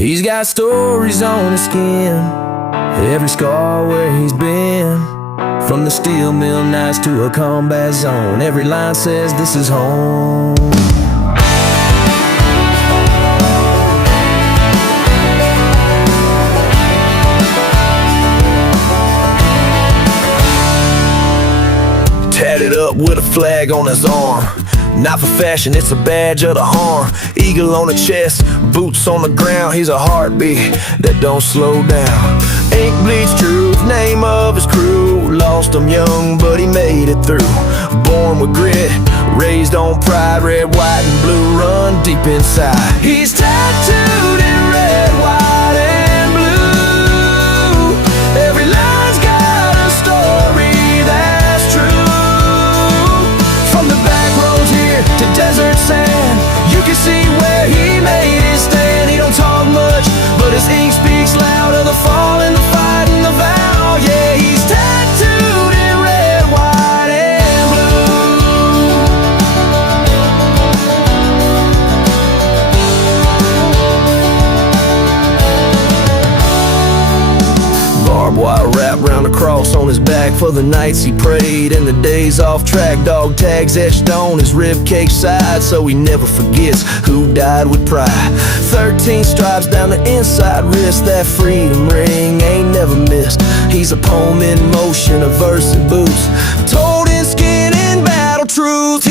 He's got stories on his skin, every scar where he's been. From the steel mill nights to a combat zone, every line says this is home. Tatted up with a flag on his arm, not for fashion, it's a badge of the harm. Eagle on the chest, boots on the ground. He's a heartbeat that don't slow down. Ink bleeds truth, name of his crew. Lost him young, but he made it through. Born with grit, raised on pride. Red, white, and blue run deep inside. He's tattooed in red, white, and blue. Every line's got a story that's true. From the back roads here to desert sand, you can see where he made his stand. He don't talk much, but his ink speaks loud of the fall and the fight and the vow. Yeah, he's tattooed in red, white, and blue. Barbed wire wrapped round a cross on his back for the nights he prayed and the days off track. Dog tags etched on his ribcage side, so he never forgets who died with pride. 13 stripes down the inside wrist, that freedom ring ain't never missed. He's a poem in motion, a verse in boots, told in skin and battle truth.